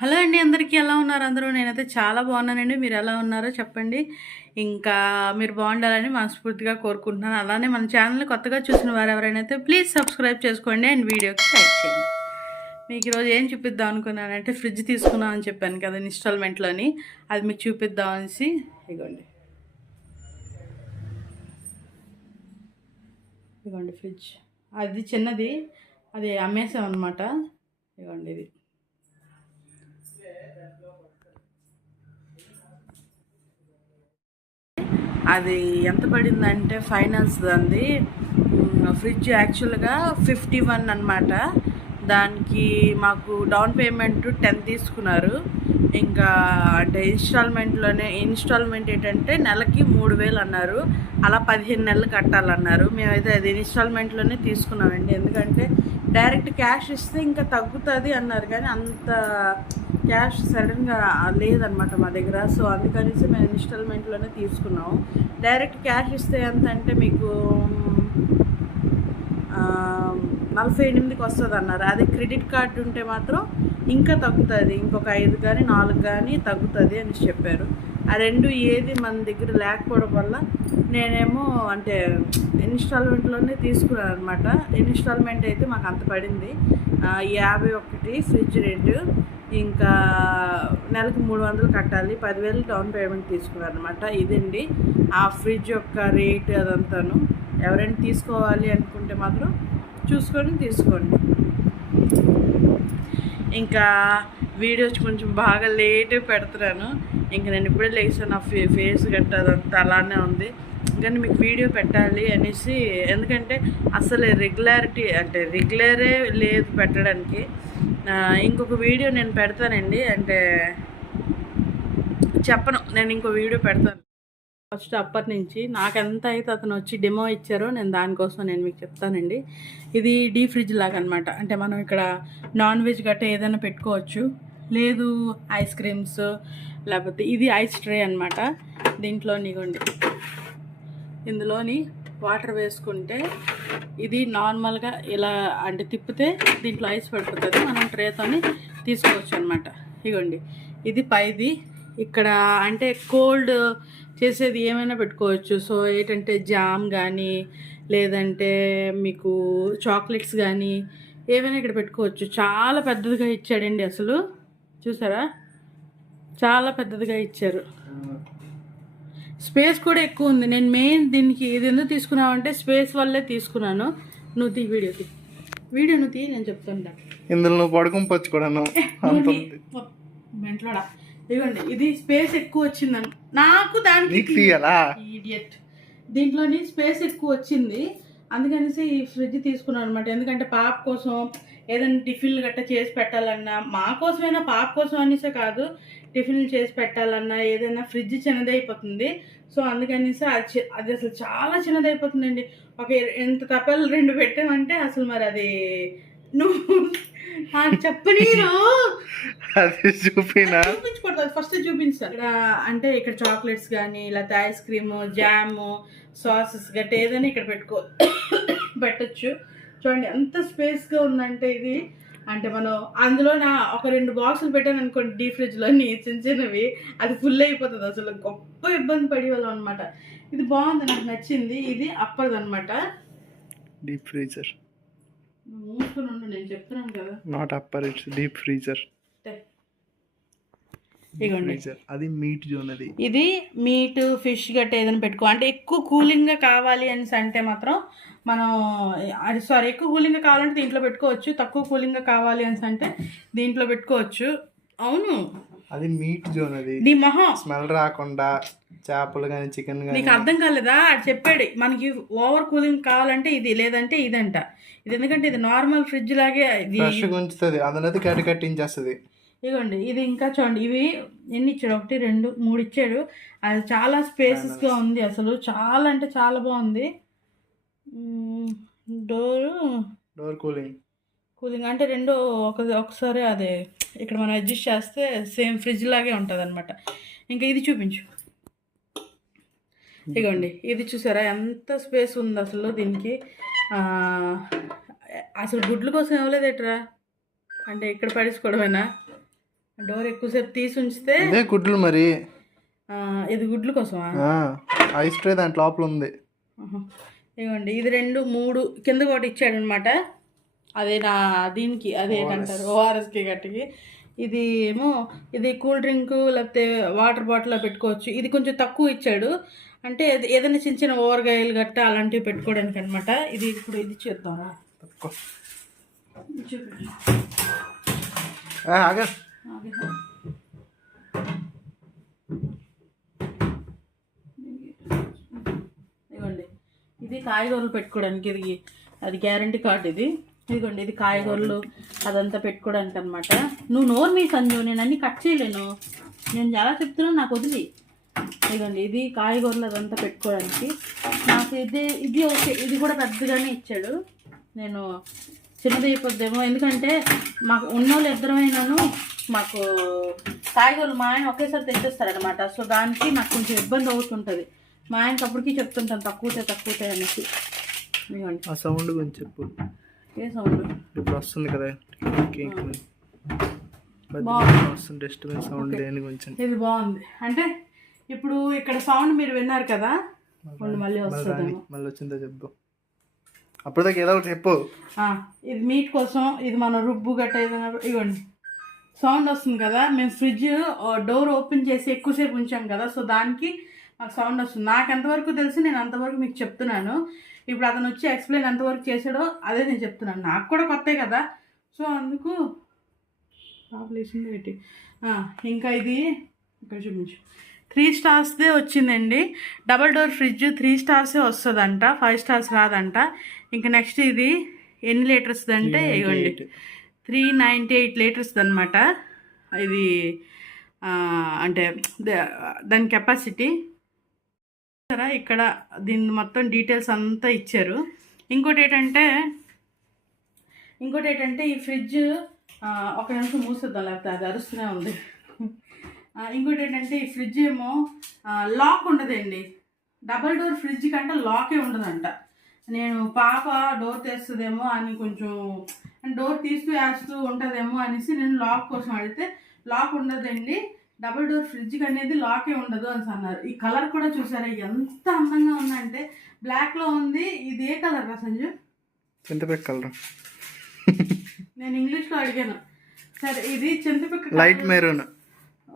Hello అండి అందరికీ ఎలా ఉన్నారు? అందరూ నేనైతే చాలా బాగున్నానండి. మీరు ఎలా ఉన్నారో చెప్పండి. ఇంకా మీరు బాగుండాలని మనస్ఫూర్తిగా కోరుకుంటున్నాను. అలానే మన ఛానల్ని కొత్తగా చూసిన వారు ఎవరైనా అయితే ప్లీజ్ సబ్స్క్రైబ్ చేసుకోండి అండ్ వీడియోకి లైక్ చేయండి. మీకు ఈరోజు ఏం చూపిద్దాం అనుకున్నానంటే ఫ్రిడ్జ్ తీసుకున్నాం అని చెప్పాను కదా ఇన్స్టాల్మెంట్లోని. అది మీకు చూపిద్దాం అనేసి ఇగోండి. ఇగోండి ఫ్రిడ్జ్. అది చిన్నది. అది అమ్మేసాం అనమాట ఇగోండి ఇది. అది ఎంత పడిందంటే ఫైనాన్స్ అంది. ఫ్రిడ్జ్ యాక్చువల్గా ఫిఫ్టీ వన్ అనమాట దానికి మాకు డౌన్ పేమెంట్ టెన్ తీసుకున్నారు. ఇంకా అంటే ఇన్స్టాల్మెంట్లోనే ఇన్స్టాల్మెంట్ ఏంటంటే నెలకి మూడు వేలు అన్నారు. అలా పదిహేను నెలలు కట్టాలన్నారు. మేమైతే అది ఇన్స్టాల్మెంట్లోనే తీసుకున్నామండి. ఎందుకంటే డైరెక్ట్ క్యాష్ ఇస్తే ఇంకా తగ్గుతుంది అన్నారు కానీ అంత క్యాష్ సడన్గా లేదనమాట మా దగ్గర. సో అందుకనేసి మేము ఇన్స్టాల్మెంట్లోనే తీసుకున్నాము డైరెక్ట్ క్యాష్ ఇస్తే ఎంత అంటే మీకు నలభై ఎనిమిదికి వస్తుంది అన్నారు అదే క్రెడిట్ కార్డు ఉంటే మాత్రం ఇంకా తగ్గుతుంది. ఇంకొక ఐదు కానీ నాలుగు కానీ తగ్గుతుంది అని చెప్పారు. ఆ రెండు ఏది మన దగ్గర లేకపోవడం వల్ల నేనేమో అంటే ఇన్స్టాల్మెంట్లోనే తీసుకున్నాను అనమాట ఇన్స్టాల్మెంట్ అయితే మాకు అంత పడింది. యాభై ఒకటి ఫ్రిడ్జ్ రెంట్ ఇంకా నెలకు మూడు వందలు కట్టాలి. పదివేలు డౌన్ పేమెంట్ తీసుకున్నాను అనమాట ఇదండి. ఆ ఫ్రిడ్జ్ యొక్క రేట్ అదంతాను. ఎవరైనా తీసుకోవాలి అనుకుంటే మాత్రం చూసుకొని తీసుకోండి. ఇంకా వీడియోస్ కొంచెం బాగా లేట్ పెడుతున్నాను. ఇంకా నేను ఇప్పుడే లేచాను నా ఫే ఫేస్ గట్ట అదంతా అలానే ఉంది. కానీ మీకు వీడియో పెట్టాలి అనేసి ఎందుకంటే అసలు రెగ్యులారిటీ అంటే రెగ్యులరే లేదు పెట్టడానికి. ఇంకొక వీడియో నేను పెడతానండి అంటే చెప్పను నేను ఇంకో వీడియో పెడతాను. ఫస్ట్ అప్పటి నుంచి నాకు ఎంత అయితే అతను వచ్చి డెమో ఇచ్చారో నేను దానికోసం నేను మీకు చెప్తానండి. ఇది డీ ఫ్రిడ్జ్ లాగా అనమాట అంటే మనం ఇక్కడ నాన్ వెజ్ గట్ట ఏదైనా పెట్టుకోవచ్చు. లేదు ఐస్ క్రీమ్స్ లేకపోతే ఇది ఐస్ ట్రే అనమాట. దీంట్లో ఇగోండి. ఇందులోని వాటర్ వేసుకుంటే ఇది నార్మల్గా ఇలా అంటే తిప్పితే దీంట్లో ఐస్ పడిపోతుంది. మనం ట్రేతోని తీసుకోవచ్చు అనమాట ఇగోండి. ఇది పైది ఇక్కడ అంటే కోల్డ్ చేసేది ఏమైనా పెట్టుకోవచ్చు. సో ఏంటంటే జామ్ కానీ లేదంటే మీకు చాక్లెట్స్ కానీ ఏమైనా ఇక్కడ పెట్టుకోవచ్చు. చాలా పెద్దదిగా ఇచ్చాడండి అసలు. చూసారా? చాలా పెద్దదిగా ఇచ్చారు. స్పేస్ కూడా ఎక్కువ ఉంది. నేను మెయిన్ దీనికి ఇది ఎందుకు తీసుకున్నావంటే స్పేస్ వల్లే తీసుకున్నాను. నువ్వు తీ వీడియో తీ. వీడియో నువ్వు తీ నేను చెప్తాను ఇందులో నువ్వు పడుకుని పచ్చుకోవడాను. మెంట్లోడా? ఇదిగోండి ఇది స్పేస్ ఎక్కువ వచ్చిందని. నాకు దానికి ఈడియట్ దీంట్లోని స్పేస్ ఎక్కువ వచ్చింది. అందుకనేసి ఈ ఫ్రిడ్జ్ తీసుకున్నాను అనమాట ఎందుకంటే పాప కోసం ఏదైనా టిఫిన్లు గట్ట చేసి పెట్టాలన్నా మా కోసమైనా పాప కోసం అనేసే కాదు టిఫిన్లు చేసి పెట్టాలన్నా ఏదైనా ఫ్రిడ్జ్ చిన్నదైపోతుంది సో అందుకనేసి అది అది అసలు చాలా చిన్నదైపోతుందండి ఒక ఎంత తప్పలు రెండు పెట్టామంటే అసలు మరి అది నువ్వు నాకు చెప్పనీరు. అది చూపినా? చూపించకూడదు ఫస్ట్ చూపించాలి. ఇక్కడ అంటే ఇక్కడ చాక్లెట్స్ కానీ లేకపోతే ఐస్ క్రీమ్ జాము సాసెస్ గట్ట ఏదైనా ఇక్కడ పెట్టుకో పెట్టచ్చు. చూడండి ఎంత స్పేస్గా ఉందంటే ఇది. అంటే మనం అందులో నా ఒక రెండు బాక్సులు పెట్టాను అనుకోండి డీ ఫ్రిడ్జ్లోని చిన్న చిన్నవి అది ఫుల్ అయిపోతుంది. అసలు గొప్ప ఇబ్బంది పడే వాళ్ళం అనమాట ఇది బాగుంది నాకు నచ్చింది. ఇది అప్పది అనమాట డీప్ ఫ్రీజర్ మూసుకుని ఉండు నేను చెప్తున్నాను కదా. Not upper it's deep freezer అది మీట్ జోన్ అది. ఇది మీట్ ఫిష్ గట్ట ఏదైనా పెట్టుకో. అంటే ఎక్కువ కూలింగ్గా కావాలి అనేసి అంటే మాత్రం మనం అది సారీ ఎక్కువ కూలింగ్గా కావాలంటే దీంట్లో పెట్టుకోవచ్చు. తక్కువ కూలింగ్గా కావాలి అనేసి అంటే దీంట్లో పెట్టుకోవచ్చు. అవును. అది మీట్ జోన్ అది. నీ మొహం. స్మెల్ రాకుండా. చేపలు కానీ చికెన్ కానీ నీకు అర్థం కాలేదా? అది చెప్పాడు మనకి ఓవర్ కూలింగ్ కావాలంటే ఇది లేదంటే ఇదంట. ఇది ఎందుకంటే ఇది నార్మల్ ఫ్రిడ్జ్ లాగే ఇది. ఫ్రెష్గా ఉంచుతుంది అందులో కట్టి కట్టించేస్తుంది. ఇదిగోండి ఇది ఇంకా చూడండి ఇవి ఎన్ని ఇచ్చాడు? ఒకటి రెండు మూడు ఇచ్చాడు. అది చాలా స్పేసెస్గా ఉంది అసలు. చాలా అంటే చాలా బాగుంది. డోరు. Door cooling. కూలింగ్ అంటే రెండు ఒక ఒకసారి అదే ఇక్కడ మనం అడ్జస్ట్ చేస్తే సేమ్ ఫ్రిడ్జ్ లాగే ఉంటుంది అనమాట ఇంకా ఇది చూపించు. ఇగోండి ఇది చూసారా? ఎంత స్పేస్ ఉంది అసలు దీనికి? అసలు గుడ్ల కోసం ఇవ్వలేదేట్రా? అంటే ఇక్కడ పడేసుకోవడమేనా? డోర్ ఎక్కువసేపు తీసి ఉంచితే గుడ్లు మరి. ఇది గుడ్లు కోసమా? ఆ, ఐస్ ట్రే దాంట్లో లోపల ఉంది. ఇదిగోండి ఇది రెండు మూడు కింద ఒకటి ఇచ్చాడు అనమాట అదే నా దీనికి అదేంటారు ఓఆర్ఎస్కి గట్టికి. ఇది ఏమో ఇది కూల్ డ్రింక్ లేకపోతే వాటర్ బాటిల్లో పెట్టుకోవచ్చు. ఇది కొంచెం తక్కువ ఇచ్చాడు. అంటే ఏద- ఏదైనా చిన్న చిన్న ఓవర్గాయలు గట్ట అలాంటివి పెట్టుకోవడానికి అనమాట ఇది ఇప్పుడు ఇది చేద్దాం తక్కువ. చూపించు ఆ, ఆగ. ఆగే. ఇదిగోండి. ఇది కాయగూరలు పెట్టుకోవడానికి ఇది అది గ్యారంటీ కార్డు ఇది. ఇదిగోండి ఇది కాయగూరలు అదంతా పెట్టుకోవడానికి అనమాట నువ్వు నోరు మీ సంజు నేను అన్ని కట్ చేయలేను. నేను చాలా చెప్తున్నాను నాకు వదిలి ఇదిగోండి ఇది కాయగూరలు అదంతా పెట్టుకోవడానికి. నాకు ఇది ఇది ఓకే ఇది కూడా పెద్దగానే ఇచ్చాడు. నేను చిన్నది అయిపోద్దేమో. ఎందుకంటే మాకు ఉన్నోళ్ళు ఇద్దరమైనాను మాకు కాయగూరలు మా ఆయన ఒకేసారి తెచ్చేస్తారనమాట సో దానికి నాకు కొంచెం ఇబ్బంది అవుతుంటుంది. మా ఆయనకి అప్పటికి చెప్తుంటాను తక్కువతే తక్కువతే అనేసి. ఆ సౌండ్ గురించి చెప్పు. ఏ సౌండ్? ఇప్పుడు వస్తుంది కదా కేక్ వస్తుంది డస్ట్బిన్ సౌండ్ దేని గురించి. ఇది బాగుంది. అంటే ఇప్పుడు ఇక్కడ సౌండ్ మీరు విన్నారు కదా? మళ్ళీ మళ్ళీ వచ్చిందో చెప్పు. అప్పటిదాకా ఏదో ఒకటి చెప్పు. ఇది మీట్ కోసం ఇది మన రుబ్బు గట్ట ఏదైనా ఇవ్వండి. సౌండ్ వస్తుంది కదా? మేము ఫ్రిడ్జ్ డోర్ ఓపెన్ చేసి ఎక్కువసేపు ఉంచాం కదా సో దానికి మాకు సౌండ్ వస్తుంది. నాకు ఎంతవరకు తెలిసి నేను అంతవరకు మీకు చెప్తున్నాను. ఇప్పుడు అతను వచ్చి ఎక్స్ప్లెయిన్ ఎంతవరకు చేశాడో అదే నేను చెప్తున్నాను. నాకు కూడా కొత్తే కదా? సో అందుకు పాపులేషన్ ఇంకా ఇది ఇక్కడ చూపించు. త్రీ స్టార్స్దే వచ్చిందండి. డబల్ డోర్ ఫ్రిడ్జ్ త్రీ స్టార్సే వస్తుందంట. ఫైవ్ స్టార్స్ రాదంట. ఇంకా నెక్స్ట్ ఇది ఎన్ని లీటర్స్ అంటే ఇవ్వండి. త్రీ నైంటీ ఎయిట్ లీటర్స్ అనమాట ఇది అంటే దాని కెపాసిటీ. సరే ఇక్కడ దీని మొత్తం డీటెయిల్స్ అంతా ఇచ్చారు. ఇంకోటి ఏంటంటే ఇంకోటి ఏంటంటే ఈ ఫ్రిడ్జ్ ఒక నిమిషం మూసేద్దాం లేకపోతే అది అరుస్తూనే ఉంది. ఇంకోటి ఏంటంటే ఈ ఫ్రిడ్జ్ ఏమో లాక్ ఉండదండి. డబల్ డోర్ ఫ్రిడ్జ్ కంటే లాకే ఉండదంట. నేను పాప డోర్ తెస్తుందేమో అని కొంచెం డోర్ తీస్తూ వేస్తూ ఉంటుందేమో అనేసి నేను లాక్ కోసం అడిగితే లాక్ ఉండదండి. డబుల్ డోర్ ఫ్రిడ్జ్ అనేది లాకే ఉండదు అని అన్నారు. ఈ కలర్ కూడా చూసారా? ఎంత అందంగా ఉందంటే బ్లాక్లో ఉంది. ఇది ఏ కలర్ రా సంజు? చింతపెక్క కలర్. నేను ఇంగ్లీష్లో అడిగాను. సరే ఇది చింతపిక్క లైట్ మెరూన్.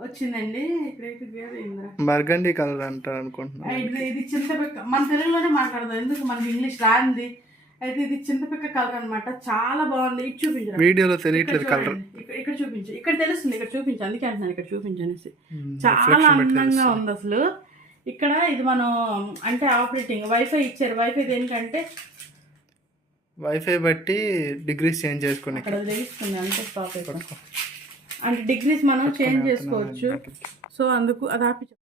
వచ్చిందండి. ఇక్కడైతే వేరే బర్గండీ కలర్ అంటారు అనుకుంటున్నాను. ఇది ఇది చింతపిక్క మన తెలుగులోనే మాట్లాడదాం. ఎందుకు? మనకి ఇంగ్లీష్ రాంది. అయితే ఇది చింతపిక్క కలర్ అన్నమాట. చాలా బాగుంది. ఇది చూపించరా? వీడియోలో ఇక్కడ తెలియట్లేదు కలర్. ఇక్కడ ఇక్కడ చూపించు. ఇక్కడ తెలుస్తుంది ఇక్కడ చూపించు. అందుకే అంటున్నాను ఇక్కడ చూపించు అనేసి. చాలా అందంగా ఉంది అసలు. ఇక్కడ ఇది మనం అంటే ఆపరేటింగ్ వైఫై ఇచ్చారు. వైఫై దేనికంటే? వైఫై బట్టి డిగ్రీస్ చేంజ్ చేసుకుని అక్కడ తెలుస్తుంది అంతే స్టాప్ అయిపోయి అంటే డిగ్రీస్ మనం చేంజ్ చేసుకోవచ్చు. సో అందుకు అది ఆపి